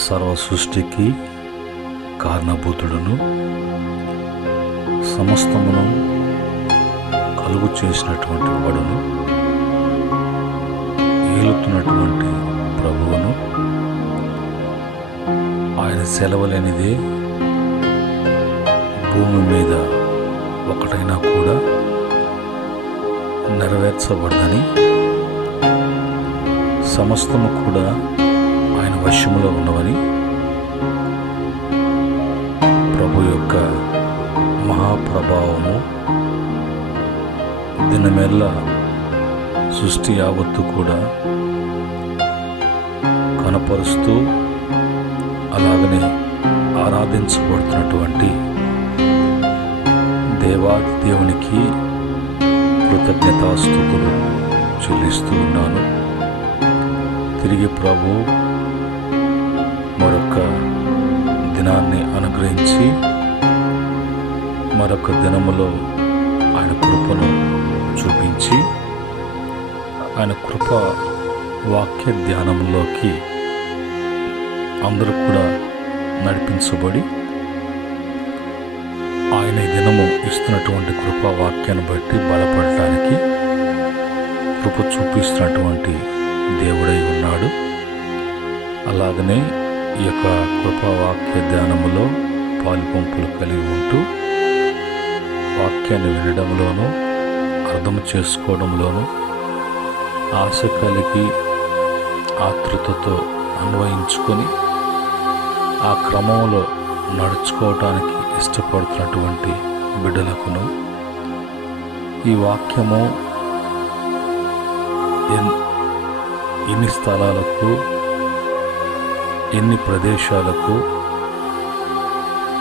సర్వ సృష్టికి కారణభూతుడును, సమస్తమును కలుగు చేసినటువంటి వాడును, ఏలుతున్నటువంటి ప్రభువును. ఆయన సెలవులేనిదే భూమి మీద ఒకటైనా కూడా నెరవేర్చబడదని, సమస్తము కూడా ఆయన వశములో ఉన్నవని ప్రభు యొక్క మహాప్రభావము దినమెల్లా సృష్టి యావత్తు కూడా కనపరుస్తూ అలాగనే ఆరాధించబడుతున్నటువంటి దేవాది దేవునికి కృతజ్ఞతాస్తుతులు చెల్లిస్తూ ఉన్నాను. తిరిగి ప్రభు మరొక దినాన్ని అనుగ్రహించి మరొక దినములో ఆయన కృపను చూపించి ఆయన కృప వాక్య ధ్యానంలోకి అందరూ కూడా నడిపించబడి ఆయన ఈ దినము ఇస్తున్నటువంటి కృపా వాక్యాన్ని బట్టి బలపడటానికి కృప చూపిస్తున్నటువంటి దేవుడై ఉన్నాడు. అలాగనే ఈ యొక్క కృపావాక్య ధ్యానములో పాలుపంపులు కలిగి ఉంటూ వాక్యాన్ని వినడంలోనూ అర్థం చేసుకోవడంలోనూ ఆశ కలిగి ఆతృతతో అన్వయించుకొని ఆ క్రమంలో నడుచుకోవటానికి ఇష్టపడుతున్నటువంటి బిడ్డలకును ఈ వాక్యము ఎన్ని స్థలాలకు, ఎన్ని ప్రదేశాలకు,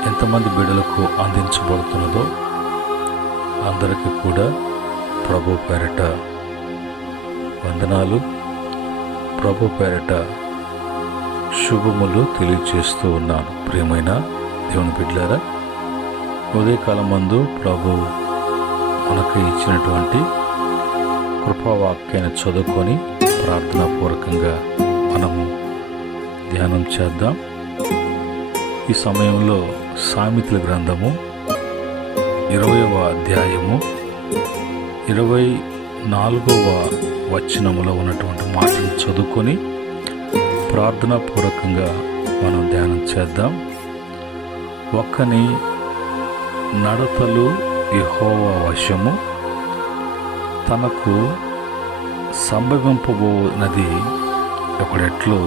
ఎంతమంది బిడ్డలకు అందించబడుతున్నదో అందరికీ కూడా ప్రభు పేరిట వందనాలు, ప్రభు పేరిట శుభములు తెలియజేస్తూ ఉన్నాను. ప్రియమైన దేవుని బిడ్డలారా, ఉదయకాలం మందు ప్రభు మనకు ఇచ్చినటువంటి కృపావాక్యాన్ని చదువుకొని ప్రార్థనాపూర్వకంగా మనము ధ్యానం చేద్దాం. ఈ సమయంలో సామెతల గ్రంథము 20వ అధ్యాయము 24వ వచనములో ఉన్నటువంటి మాటను చదువుకొని ప్రార్థనాపూర్వకంగా మనం ధ్యానం చేద్దాం. ఒక్కని నడతలు యెహోవా వశము, తనకు సంభవింపబోనది ఒకడెట్లు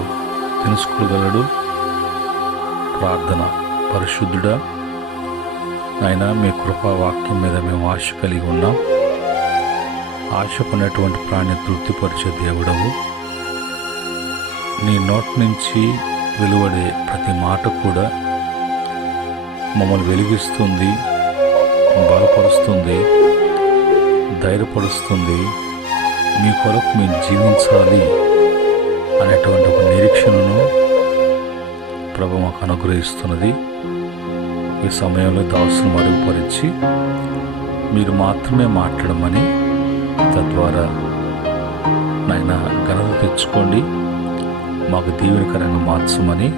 తెలుసుకోగలడు. ప్రార్థన. పరిశుద్ధుడా, నాయనా, మీ కృపావాక్యం మీద మేము ఆశ కలిగి ఉన్నాం. ఆశపడినటువంటి ప్రాణి తృప్తిపరిచే దేవుడవు. నీ నోటి నుంచి వెలువడే ప్రతి మాట కూడా మమ్మల్ని వెలిగిస్తుంది, బలపరుస్తుంది, ధైర్యపరుస్తుంది. మీ కొరకు మేము జీవించాలి అనేటువంటి ఒక నిరీక్షణను ప్రభు మాకు అనుగ్రహిస్తున్నది. ఈ సమయంలో దాసును మరుగుపరిచి మీరు మాత్రమే మాట్లాడమని, తద్వారా నాయన ఘనత తెచ్చుకోండి, మాకు దీవెనకరంగా మార్చమని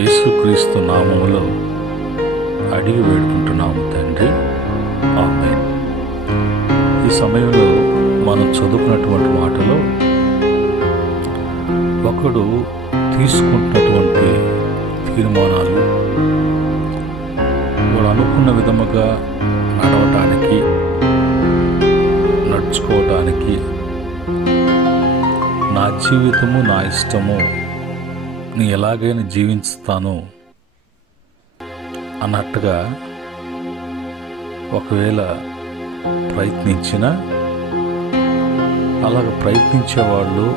యేసుక్రీస్తు నామములో అడిగి వేడుకుంటున్నాము తండ్రి. ఆమేన్. ఈ సమయంలో మనం చదువుకున్నటువంటి మాటలో ఒకడు తీసుకుంటున్నటువంటి తీర్మానాలు, వాడు అనుకున్న విధముగా నడవటానికి, నడుచుకోవటానికి, నా జీవితము నా ఇష్టము, నీ ఎలాగైనా జీవిస్తాను అన్నట్టుగా ఒకవేళ ప్రయత్నించినా, అలాగ ప్రయత్నించే వాళ్ళు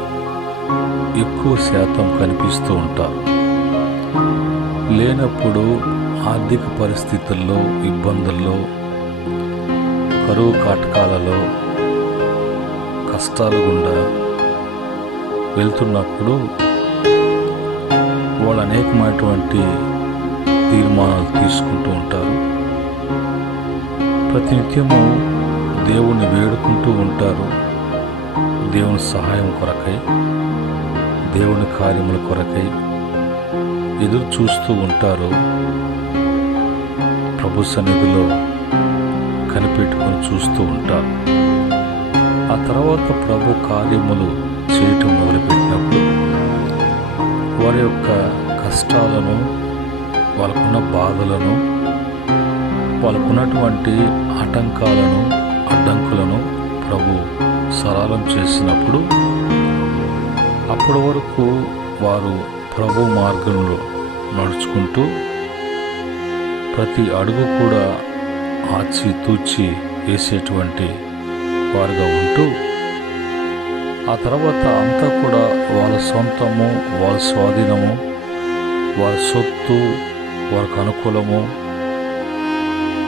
ఎక్కువ శాతం కనిపిస్తూ ఉంటారు. లేనప్పుడు ఆర్థిక పరిస్థితుల్లో, ఇబ్బందుల్లో, కరువు కాటకాలలో, కష్టాలు గుండా వెళ్తున్నప్పుడు వాళ్ళు అనేకమైనటువంటి తీర్మానాలు తీసుకుంటూ ఉంటారు. ప్రతినిత్యము దేవుణ్ణి వేడుకుంటూ ఉంటారు. దేవుని సహాయం కొరకై, దేవుని కార్యముల కొరకై ఎదురు చూస్తూ ఉంటారో ప్రభు సన్నిధిలో కనిపెట్టుకొని చూస్తూ ఉంటారు. ఆ తర్వాత ప్రభు కార్యములు చేయటం మొదలుపెట్టినప్పుడు వారి యొక్క కష్టాలను, వాళ్ళకున్న బాధలను, వాళ్ళకున్నటువంటి ఆటంకాలను, అడ్డంకులను ప్రభు సరళం చేసినప్పుడు అప్పటి వరకు వారు ప్రభు మార్గంలో నడుచుకుంటూ ప్రతి అడుగు కూడా ఆచి తూచి వేసేటువంటి వారుగా ఉంటూ ఆ తర్వాత అంతా కూడా వాళ్ళ సొంతము, వాళ్ళ స్వాధీనము, వాళ్ళ సొత్తు, వారికి అనుకూలము,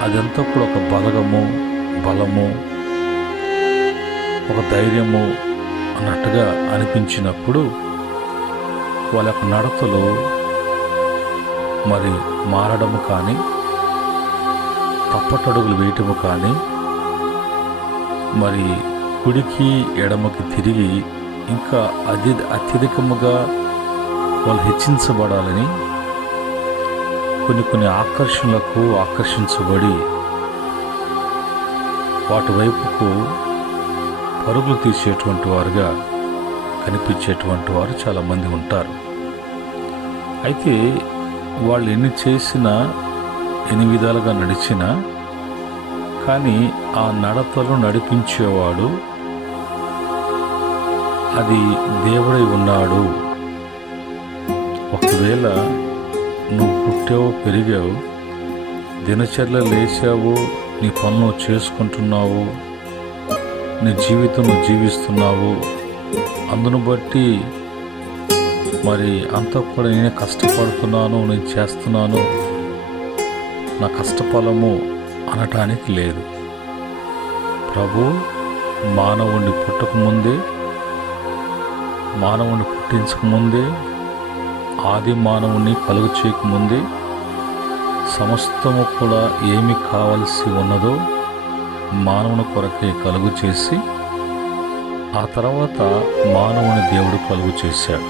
అదంతా కూడా ఒక బలము, ఒక ధైర్యము అన్నట్టుగా అనిపించినప్పుడు వాళ్ళ యొక్క నడతలో మరి మారడము కానీ, తప్పటడుగులు వేయటము కానీ, మరి కుడికి ఎడమకి తిరిగి ఇంకా అత్యధికముగా వాళ్ళు హెచ్చించబడాలని కొన్ని ఆకర్షణలకు ఆకర్షించబడి వాటి వైపుకు పరుగులు తీసేటువంటి వారుగా కనిపించేటువంటి వారు చాలామంది ఉంటారు. అయితే వాళ్ళు ఎన్ని చేసినా, ఎన్ని విధాలుగా నడిచినా కానీ ఆ నడతలు నడిపించేవాడు అది దేవుడై ఉన్నాడు. ఒకవేళ నువ్వు పుట్టావు, పెరిగావు, దినచర్యలు లేచావు, నీ పనులు చేసుకుంటున్నావు, నీ జీవితం నువ్వు జీవిస్తున్నావు, అందును బట్టి మరి అంతా కూడా నేనే కష్టపడుతున్నాను, నేను చేస్తున్నాను, నా కష్టఫలము అనటానికి లేదు. ప్రభు మానవుణ్ణి పుట్టకముందే, మానవుణ్ణి పుట్టించకముందే, ఆది మానవుణ్ణి కలుగు చేయకముందే సమస్తము కూడా ఏమి కావలసి ఉన్నదో మానవుని కొరకే కలుగు చేసి ఆ తర్వాత మానవుని దేవుడు కలుగు చేశాడు.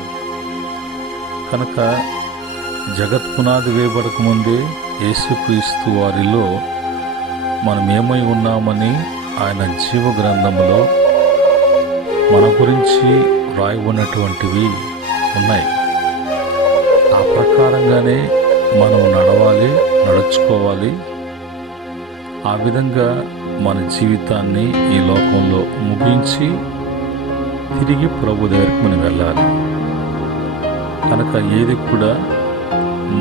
కనుక జగత్పునాది వేయబడకముందే యేసుక్రీస్తు వారిలో మనం ఏమై ఉన్నామని ఆయన జీవ గ్రంథములో మన గురించి రాయబడినటువంటివి ఉన్నాయి. ఆ ప్రకారంగానే మనం నడుచుకోవాలి. ఆ విధంగా మన జీవితాన్ని ఈ లోకంలో ముగించి తిరిగి ప్రభు దగ్గరికి మనం వెళ్ళాలి. కనుక ఏది కూడా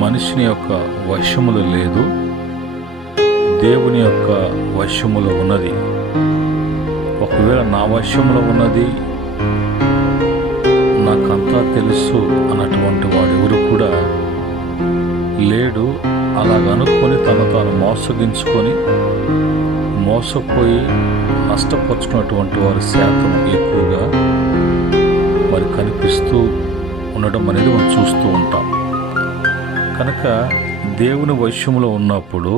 మనిషిని యొక్క వశములో లేదు, దేవుని యొక్క వశములో ఉన్నది. ఒకవేళ నా వశంలో ఉన్నది, నాకంతా తెలుసు అన్నటువంటి వాడెవరు కూడా లేడు. అలాగనుకొని తాను మోసగించుకొని మోసపోయి నష్టపరుచుకున్నటువంటి వారి శాతం ఎక్కువగా మరి కనిపిస్తూ ఉండడం అనేది మనం చూస్తూ ఉంటాం. కనుక దేవుని వశంలో ఉన్నప్పుడు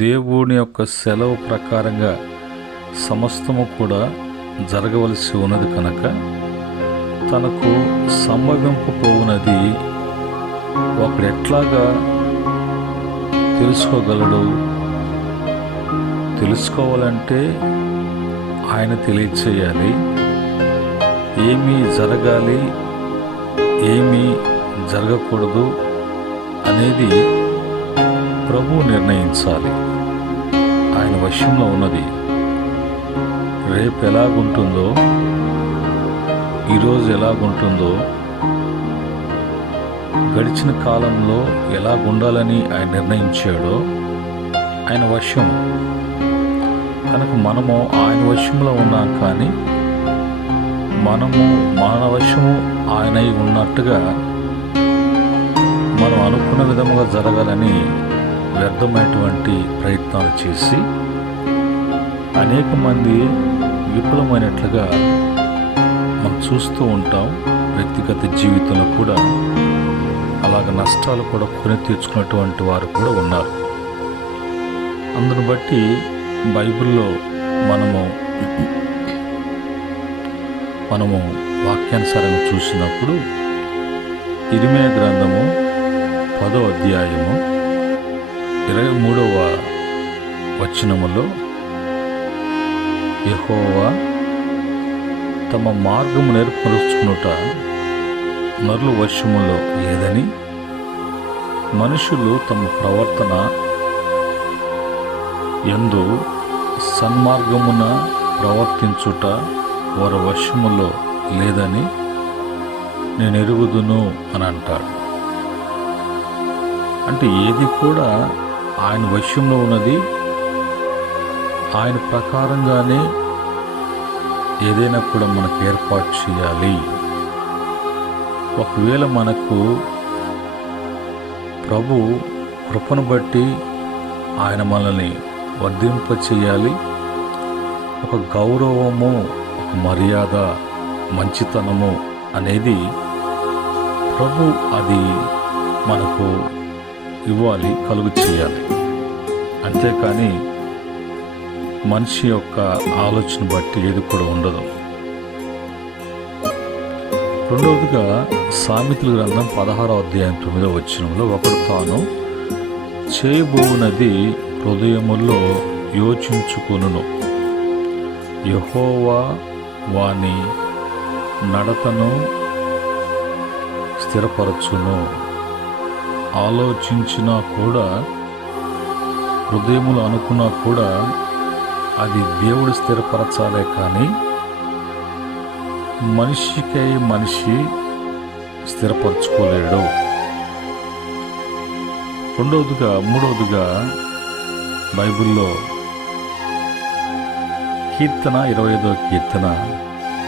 దేవుని యొక్క సెలవు ప్రకారంగా సమస్తము కూడా జరగవలసి ఉన్నది కనుక తనకు సంభవింపబోవునది ఒకడు ఎట్లాగా తెలుసుకోగలడు? తెలుసుకోవాలంటే ఆయన తెలియచేయాలి. ఏమి జరగాలి, ఏమి జరగకూడదు అనేది ప్రభువు నిర్ణయించాలి. ఆయన వశంలో ఉన్నది. రేపు ఎలాగుంటుందో, ఈరోజు ఎలాగుంటుందో, గడిచిన కాలంలో ఎలాగుండాలని ఆయన నిర్ణయించాడో ఆయన వశం. కనుక మనము ఆయన వశంలో ఉన్నాం, కానీ మనము మన వశము ఆయనై ఉన్నట్టుగా మనం అనుకున్న విధముగా జరగాలని వ్యర్థమైనటువంటి ప్రయత్నాలు చేసి అనేక మంది విఫలమైనట్లుగా మనం చూస్తూ ఉంటాం. వ్యక్తిగత జీవితంలో కూడా అలాగ నష్టాలు కూడా కొని తెచ్చుకున్నటువంటి వారు కూడా ఉన్నారు. అందును బట్టి బైబిల్లో మనము వాక్యానుసారంగా చూసినప్పుడు ఇర్మీయా గ్రంథము 10వ అధ్యాయము 23వ వచనములో యెహోవా తమ మార్గము నేర్పరుచుకునుట నరుల వశములో లేదని, మనుషులు తమ ప్రవర్తన యందు సన్మార్గమున ప్రవర్తించుట వారి వశములో లేదని నేను ఎరుగుదును అని అంటాడు. అంటే ఏది కూడా ఆయన వశంలో ఉన్నది, ఆయన ప్రకారంగానే ఏదైనా కూడా మనకు ఏర్పాటు చేయాలి. ఒకవేళ మనకు ప్రభు కృపను బట్టి ఆయన మనల్ని వర్ధింప చేయాలి, ఒక గౌరవము, ఒక మర్యాద, మంచితనము అనేది ప్రభు అది మనకు ఇవ్వాలి, కలుగు చేయాలి. అంతేకాని మనిషి యొక్క ఆలోచన బట్టి ఏది కూడా ఉండదు. రెండవదిగా సామెతల గ్రంథం 16వ అధ్యాయం 9వ వచనంలో, ఒకడు తాను చేయబోవునది హృదయములో యోచించుకొనును, యెహోవా వాని నడతను స్థిరపరచును. ఆలోచించినా కూడా, హృదయములు అనుకున్నా కూడా అది దేవుడు స్థిరపరచాలే కానీ మనిషికై మనిషి స్థిరపరచుకోలేడు. మూడవదిగా బైబిల్లో కీర్తన 25వ కీర్తన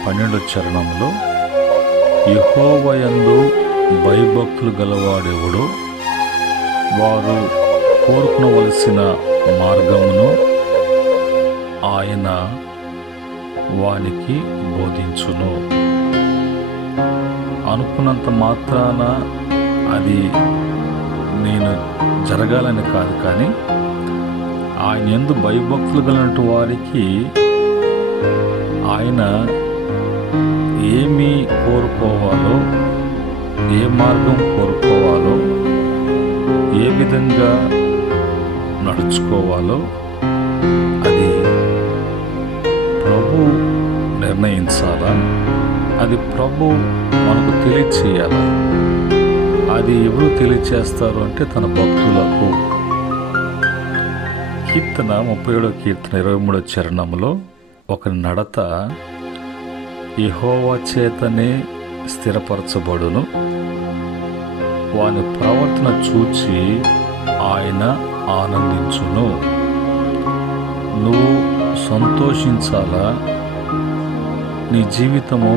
12వ చరణంలో, యెహోవా యందు భయభక్తులు గలవాడెవడో వారు కోరుకునవలసిన మార్గమును ఆయన వానికి బోధించును. అనుకున్నంత మాత్రాన అది నేను జరగాలని కాదు, కానీ ఆయన యందు భయభక్తులు గలనటు వారికి ఆయన ఏమి కోరుకోవాలో, ఏ మార్గం కోరుకోవాలో, ఏ విధంగా నడుచుకోవాలో అది ప్రభు నిర్ణయించాలా, అది ప్రభు మనకు తెలియచేయాలా. అది ఎవరు తెలియచేస్తారు అంటే తన భక్తులకు. కీర్తన 37వ కీర్తన 23వ చరణంలో, ఒక నడత యెహోవా చేతనే స్థిరపరచబడును, వాని ప్రవర్తన చూచి ఆయన ఆనందించును. నువ్వు సంతోషించాలా, నీ జీవితము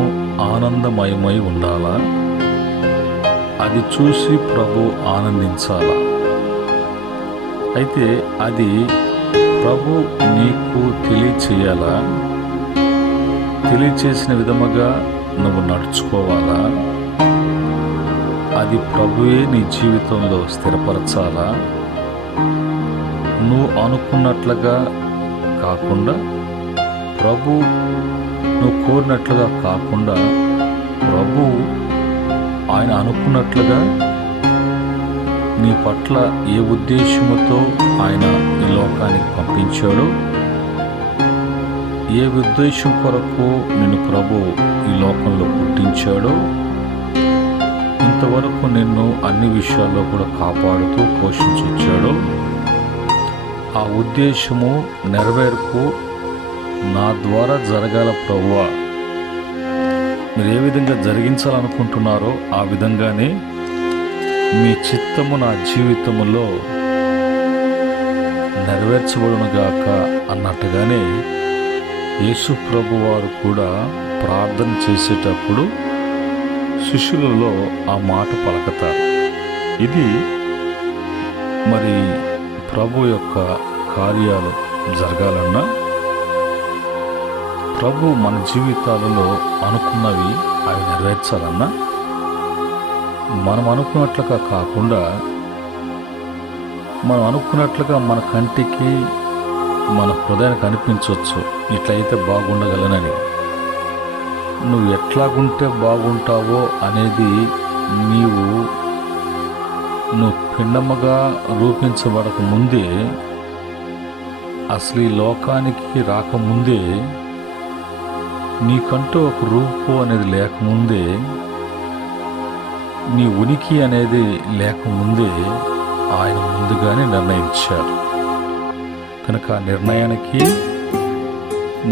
ఆనందమయమై ఉండాలా, అది చూసి ప్రభు ఆనందించాలా. అయితే అది ప్రభు నీకు తెలియచేయాలా, తెలియచేసిన విధముగా నువ్వు నడుచుకోవాలా, అది ప్రభువే నీ జీవితంలో స్థిరపరచాలా. నువ్వు అనుకున్నట్లుగా కాకుండా, ప్రభు నువ్వు కోరినట్లుగా కాకుండా, ప్రభు ఆయన అనుకున్నట్లుగా నీ పట్ల ఏ ఉద్దేశముతో ఆయన ఈ లోకానికి పంపించాడో, ఏ ఉద్దేశం కొరకు నిన్ను ప్రభు ఈ లోకంలో పుట్టించాడో, ఇంతవరకు నిన్ను అన్ని విషయాల్లో కూడా కాపాడుతూ పోషించొచ్చాడో, ఆ ఉద్దేశము నెరవేర్పు నా ద్వారా జరగాల ప్రభువా. మీరు ఏ విధంగా జరిగించాలనుకుంటున్నారో ఆ విధంగానే మీ చిత్తము నా జీవితములో నెరవేర్చబడునుగాక అన్నట్టుగానే యేసు ప్రభు వారు కూడా ప్రార్థన చేసేటప్పుడు శిష్యులలో ఆ మాట పలకతారు. ఇది మరి ప్రభు యొక్క కార్యాలు జరగాలన్నా, ప్రభు మన జీవితాలలో అనుకున్నవి అవి నెరవేర్చాలన్నా, మనం అనుకున్నట్లుగా కాకుండా, మనం అనుకున్నట్లుగా మన కంటికి మన హృదయానికి అనిపించవచ్చు ఇట్లయితే బాగుండగలనని. నువ్వు ఎట్లాగుంటే బాగుంటావో అనేది నీవు నువ్వు పిండముగా రూపించబడక ముందే, అసలు ఈ లోకానికి రాకముందే, నీకంటూ ఒక రూపు అనేది లేకముందే, నీ ఉనికి అనేది లేకముందే ఆయన ముందుగానే నిర్ణయించారు. కనుక ఆ నిర్ణయానికి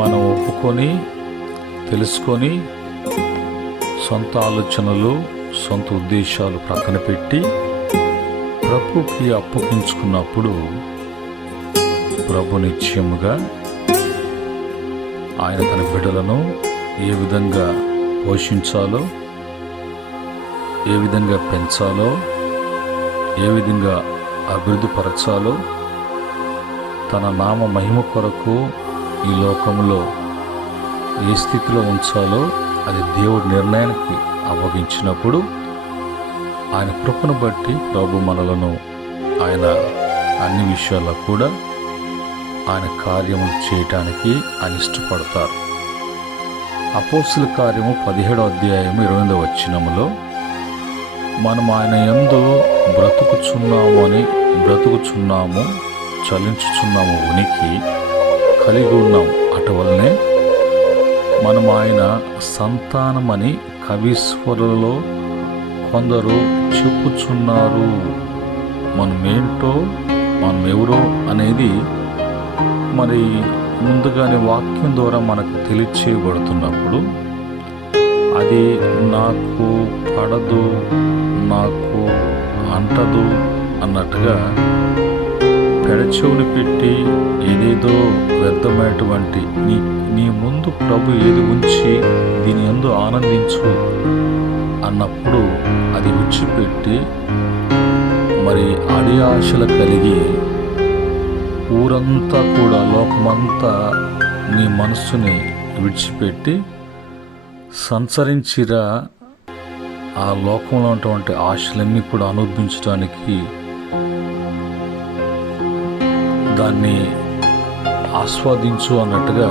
మనం ఒప్పుకొని, తెలుసుకొని, సొంత ఆలోచనలు, సొంత ఉద్దేశాలు ప్రక్కన పెట్టి ప్రభుకి అప్పగించుకున్నప్పుడు ప్రభు నిశ్చయముగా ఆయన తన బిడ్డలను ఏ విధంగా పోషించాలో, ఏ విధంగా పెంచాలో, ఏ విధంగా అభివృద్ధి పరచాలో, తన నామ మహిమ కొరకు ఈ లోకంలో ఏ స్థితిలో ఉంచాలో అది దేవుడి నిర్ణయానికి అప్పగించినప్పుడు ఆయన కృపను బట్టి ప్రభు మనలను ఆయన అన్ని విషయాల్లో కూడా ఆయన కార్యములు చేయటానికి ఆయన ఇష్టపడతారు. అపోస్తుల కార్యము 17వ అధ్యాయము 28వ వచనములో మనం ఆయన యందు బ్రతుకుచున్నాము, చలించుచున్నాము, ఉనికి కలిగి ఉన్నాం. అటువలనే మనం ఆయన సంతానమని కవీశ్వరులలో కొందరు చెప్పుచున్నారు. మనమేంటో, మనమెవరో అనేది మరి ముందుగానే వాక్యం ద్వారా మనకు తెలియచేయబడుతున్నప్పుడు అది నాకు పడదు, నాకు అంటదు అన్నట్టుగా పెడచెవుని పెట్టి ఏదేదో వ్యర్థమైనటువంటి నీ ముందు ప్రభు ఏది ఉంచి దీని యందు ఆనందించు అన్నప్పుడు అది విడిచిపెట్టి మరి అడి ఆశలు కలిగి ఊరంతా కూడా, లోకమంతా నీ మనస్సుని విడిచిపెట్టి సంచరించిరా ఆ లోకంలో ఉన్నటువంటి ఆశలన్నీ కూడా అనుభవించడానికి, దాన్ని ఆస్వాదించు అన్నట్టుగా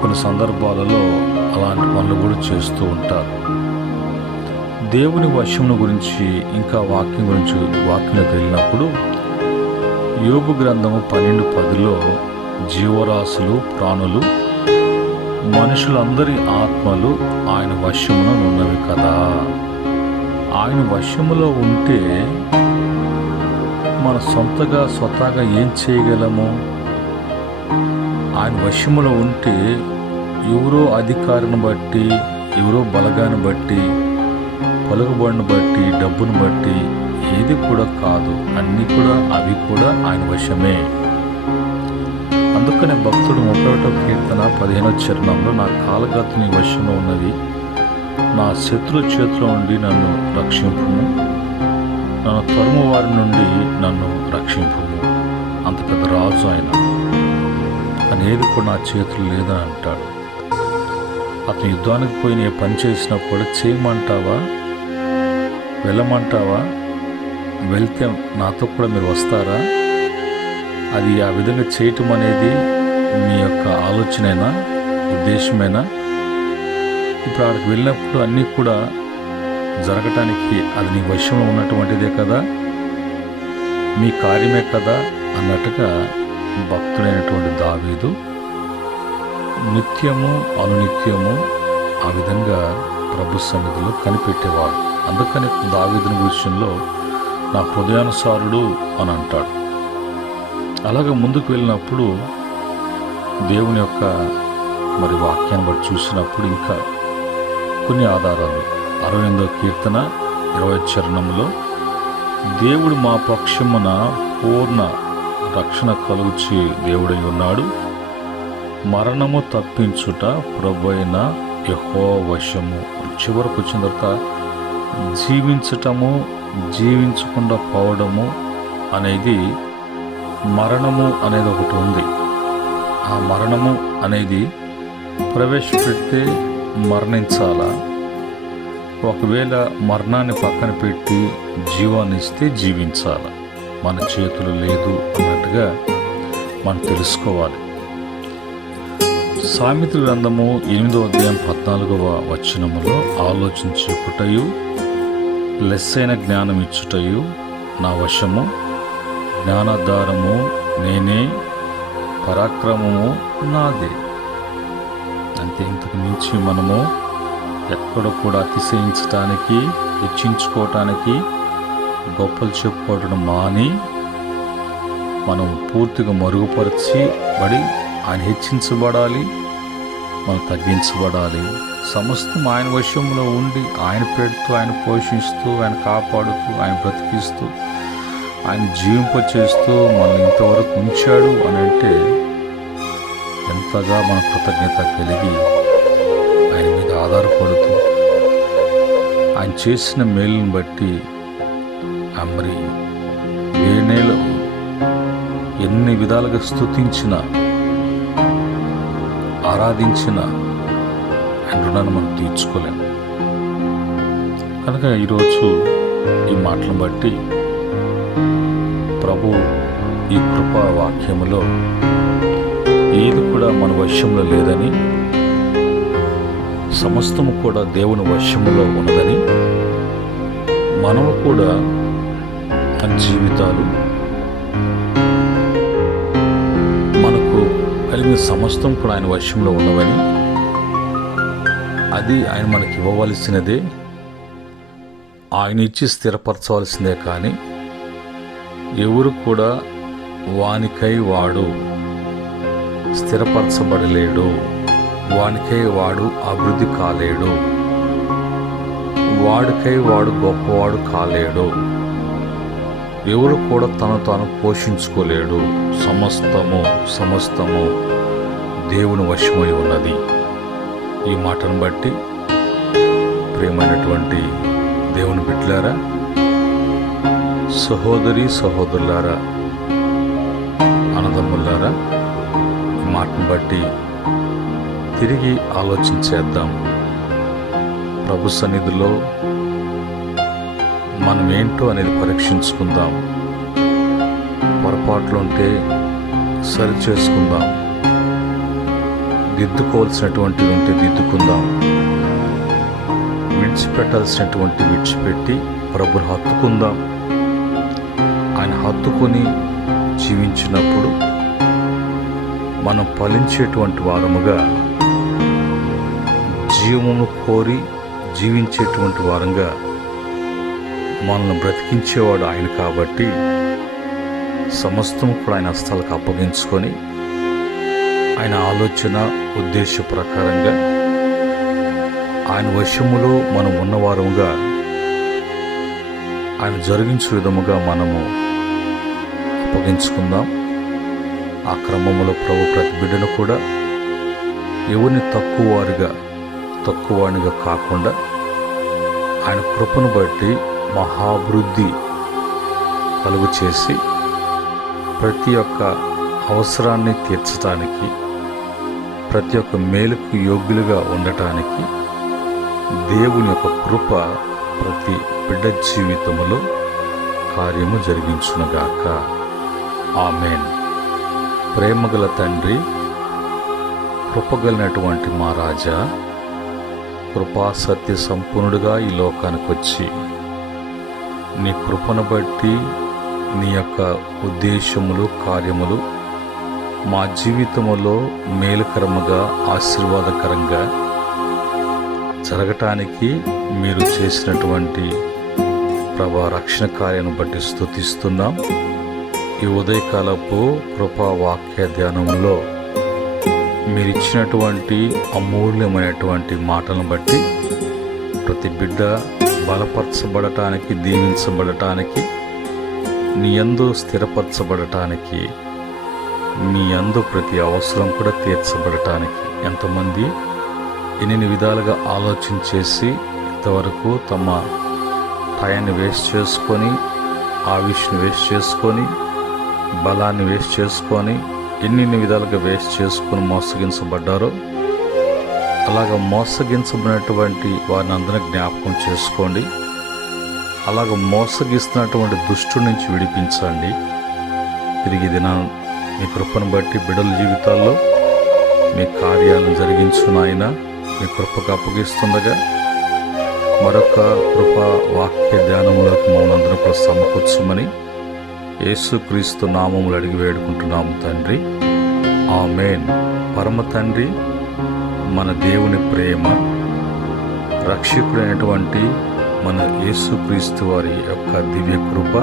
కొన్ని సందర్భాలలో అలాంటి పనులు కూడా చేస్తూ ఉంటారు. దేవుని వశమును గురించి ఇంకా వాక్యం గురించి వాక్యంలోకి వెళ్ళినప్పుడు యోబు గ్రంథము 12:10లో జీవరాశులు, ప్రాణులు, మనుషులందరి ఆత్మలు ఆయన వశమున ఉన్నవి కదా. ఆయన వశములో ఉంటే మన స్వతహాగా ఏం చేయగలము? ఆయన వశములో ఉంటే ఎవరో అధికారిని బట్టి, ఎవరో బలగాన్ని బట్టి, పలుకుబడిని బట్టి, డబ్బును బట్టి ఏది కూడా కాదు. అవి కూడా ఆయన వశమే. అందుకనే భక్తుడు 31వ కీర్తన 15వ చరణంలో నా కాలగతి నీ వశంలో ఉన్నది, నా శత్రు చేతిలో నుండి నన్ను రక్షింపుము, నన్ను తరుము వారి నుండి నన్ను రక్షింపుము. అంత పెద్ద రాజు ఆయన, కానీ ఏది కూడా నా చేతులు లేదని అంటాడు. అతను యుద్ధానికి పోయిన ఏ పని చేసినా కూడా చేయమంటావా, వెళ్ళమంటావా, వెళ్తే నాతో కూడా మీరు వస్తారా? అది ఆ విధంగా చేయటం అనేది మీ యొక్క ఆలోచనైనా, ఉద్దేశమైనా? ఇప్పుడు ఆడికి వెళ్ళినప్పుడు అన్నీ కూడా జరగటానికి అది నీ వశంలో ఉన్నటువంటిదే కదా, మీ కార్యమే కదా అన్నట్టుగా భక్తుడైనటువంటి దావీదు నిత్యము అనునిత్యము ఆ విధంగా ప్రభు సన్నిధిలో కనిపెట్టేవాడు. అందుకని దావీదుని విషయంలో నా హృదయానుసారుడు అని అంటాడు. అలాగే ముందుకు వెళ్ళినప్పుడు దేవుని యొక్క మరి వాక్యాన్ని బట్టి చూసినప్పుడు ఇంకా కొన్ని ఆధారాలు 68వ కీర్తన 20వ చరణంలో దేవుడు మా పక్షమున పూర్ణ రక్షణ కలుగుచి దేవుడై ఉన్నాడు, మరణము తప్పించుట ప్రభువైన యెహోవా వశము. చివరకు వచ్చిన తర్వాత జీవించటము, జీవించకుండా పోవడము అనేది, మరణము అనేది ఒకటి ఉంది. ఆ మరణము అనేది ప్రవేశపెడితే మరణించాలా, ఒకవేళ మరణాన్ని పక్కన పెట్టి జీవాన్ని ఇస్తే జీవించాలా? మన చేతులు లేదు అన్నట్టుగా మనం తెలుసుకోవాలి. సామెతల గ్రంథము 8వ అధ్యాయం 14వ వచనములో ఆలోచించుటయు లెస్సైన జ్ఞానం ఇచ్చుటయు నా వశము, జ్ఞానాధారము నేనే, పరాక్రమము నాదే. అంతే. ఇంతకు మించి మనము ఎక్కడ కూడా అతిశయించటానికి, హెచ్చించుకోవటానికి, గొప్పలు చెప్పుకోవటం మాని మనం పూర్తిగా మరుగుపరచబడి ఆయన హెచ్చించబడాలి, మనం తగ్గించబడాలి. సమస్తం ఆయన వశంలో ఉండి ఆయన పెడుతూ, ఆయన పోషిస్తూ, ఆయన కాపాడుతూ, ఆయన బ్రతికిస్తూ, ఆయన జీవింపచేస్తూ మనల్ని ఇంతవరకు ఉంచాడు అని అంటే ఎంతగా మన కృతజ్ఞత కలిగి ఆయన మీద ఆధారపడుతూ ఆయన చేసిన మేలుని బట్టి మరి వేణేలో ఎన్ని విధాలుగా స్తుతించిన, ఆరాధించిన ఆయన రుణాన్ని మనం తీర్చుకోలేము. కనుక ఈరోజు ఈ మాటలను బట్టి ప్రభు ఈ కృపా వాక్యములో ఏది కూడా మన వశంలో లేదని, సమస్తము కూడా దేవుని వశములో ఉన్నదని, మనము కూడా మన జీవితాలు, మనకు కలిగిన సమస్తం కూడా ఆయన వశంలో ఉన్నవని, అది ఆయన మనకి ఇవ్వవలసినదే, ఆయన ఇచ్చి స్థిరపరచవలసిందే. కానీ ఎవరు కూడా వానికై వాడు స్థిరపరచబడలేడు, వానికై వాడు అభివృద్ధి కాలేడు, వాడికై వాడు గొప్పవాడు కాలేడు, ఎవరు కూడా తను తాను పోషించుకోలేడు. సమస్తము దేవుని వశమై ఉన్నది. ఈ మాటను బట్టి ప్రియమైనటువంటి దేవుని బిడ్డలారా, సహోదరి సహోదరులారా, అన్నదమ్ములారా, ఈ మాటను బట్టి తిరిగి ఆలోచించేద్దాం. ప్రభు సన్నిధిలో మనం ఏంటో అనేది పరీక్షించుకుందాం. పొరపాట్లుంటే సరి చేసుకుందాం. దిద్దుకోవాల్సినటువంటివి ఉంటే దిద్దుకుందాం. విడిచిపెట్టాల్సినటువంటి విడిచిపెట్టి ప్రభుని హత్తుకుందాం. ఆయన హత్తుకొని జీవించినప్పుడు మనం ఫలించేటువంటి వారముగా, జీవమును కోరి జీవించేటువంటి వారంగా మనల్ని బ్రతికించేవాడు ఆయన. కాబట్టి సమస్తం కూడా ఆయన హస్తాలకు అప్పగించుకొని ఆయన ఆలోచన ఉద్దేశ ప్రకారంగా ఆయన వశములో మనం ఉన్నవారముగా ఆయన జరిగించే విధముగా మనము అప్పగించుకుందాం. ఆ క్రమంలో ప్రభు ప్రతి బిడ్డను కూడా ఎవరిని తక్కువవాడిగా కాకుండా ఆయన కృపను బట్టి మహాభివృద్ధి కలుగు చేసి ప్రతి ఒక్క అవసరాన్ని తీర్చడానికి, ప్రతి ఒక్క మేలుకు యోగ్యులుగా ఉండటానికి దేవుని యొక్క కృప ప్రతి బిడ్డ జీవితములో కార్యము జరిగించునుగాక. ఆమేన్. ప్రేమగల తండ్రి, కృపగలిగినటువంటి మా రాజా, కృపా సత్య సంపూర్ణుడుగా ఈ లోకానికి వచ్చి నీ కృపను బట్టి నీ యొక్క ఉద్దేశములు, కార్యములు మా జీవితములో మేలుకరముగా, ఆశీర్వాదకరంగా జరగటానికి మీరు చేసినటువంటి ప్రభా రక్షణ కార్యాన్ని బట్టి స్తుతిస్తున్నాం. ఈ ఉదయకాలపు కృపా వాక్య ధ్యానంలో మీరు ఇచ్చినటువంటి అమూల్యమైనటువంటి మాటలను బట్టి ప్రతి బిడ్డ బలపరచబడటానికి, దీవించబడటానికి, నీ యందు స్థిరపరచబడటానికి, మీ యందు ప్రతి అవసరం కూడా తీర్చబడటానికి ఎంతమంది ఎన్ని విధాలుగా ఆలోచన చేసి ఇంతవరకు తమ టయాన్ని వేస్ట్ చేసుకొని, ఆవిష్ని వేస్ట్ చేసుకొని, బలాన్ని వేస్ట్ చేసుకొని, ఎన్ని విధాలుగా వేస్ట్ చేసుకొని మోసగించబడ్డారో అలాగ మోసగించబడినటువంటి వారిని అందరినీ జ్ఞాపకం చేసుకోండి. అలాగ మోసగిస్తున్నటువంటి దుష్టుడి నుంచి విడిపించండి. తిరిగి దినాన్ని మీ కృపను బట్టి బిడ్డల జీవితాల్లో మీ కార్యాలను జరిగించునాయన మీ కృపకు అప్పగిస్తుండగా మరొక కృపా వాక్య ధ్యానములకు మమ్మల్ని కూడా సమకూర్చమని యేసుక్రీస్తు నామములు అడిగి వేడుకుంటున్నాము తండ్రి. ఆమేన్. పరమ తండ్రి, మన దేవుని ప్రేమ, రక్షకుడైనటువంటి మన యేసుక్రీస్తు వారి యొక్క దివ్య కృప,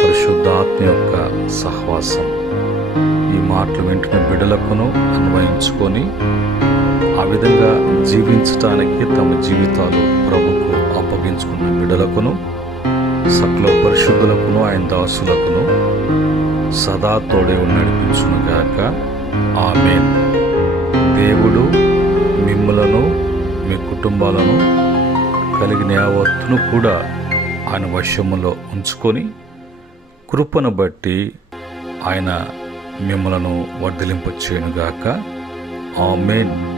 పరిశుద్ధాత్మ యొక్క సహవాసం ఈ మాటలు వింటున్న బిడ్డలకును అన్వయించుకొని ఆ విధంగా జీవించటానికి తమ జీవితాలు ప్రభుకు అప్పగించుకున్న బిడ్డలకును, సకల పరిశుద్ధులకును, ఆయన దాసులకును సదా తోడే నడిపించునుగాక. ఆమేన్. దేవుడు మిమ్ములను, మీ కుటుంబాలను కలిగిన యావత్తును కూడా ఆయన వశములో ఉంచుకొని కృపను బట్టి ఆయన మిమ్మలను వర్ధిలింపచేయునుగాక. ఆమేన్.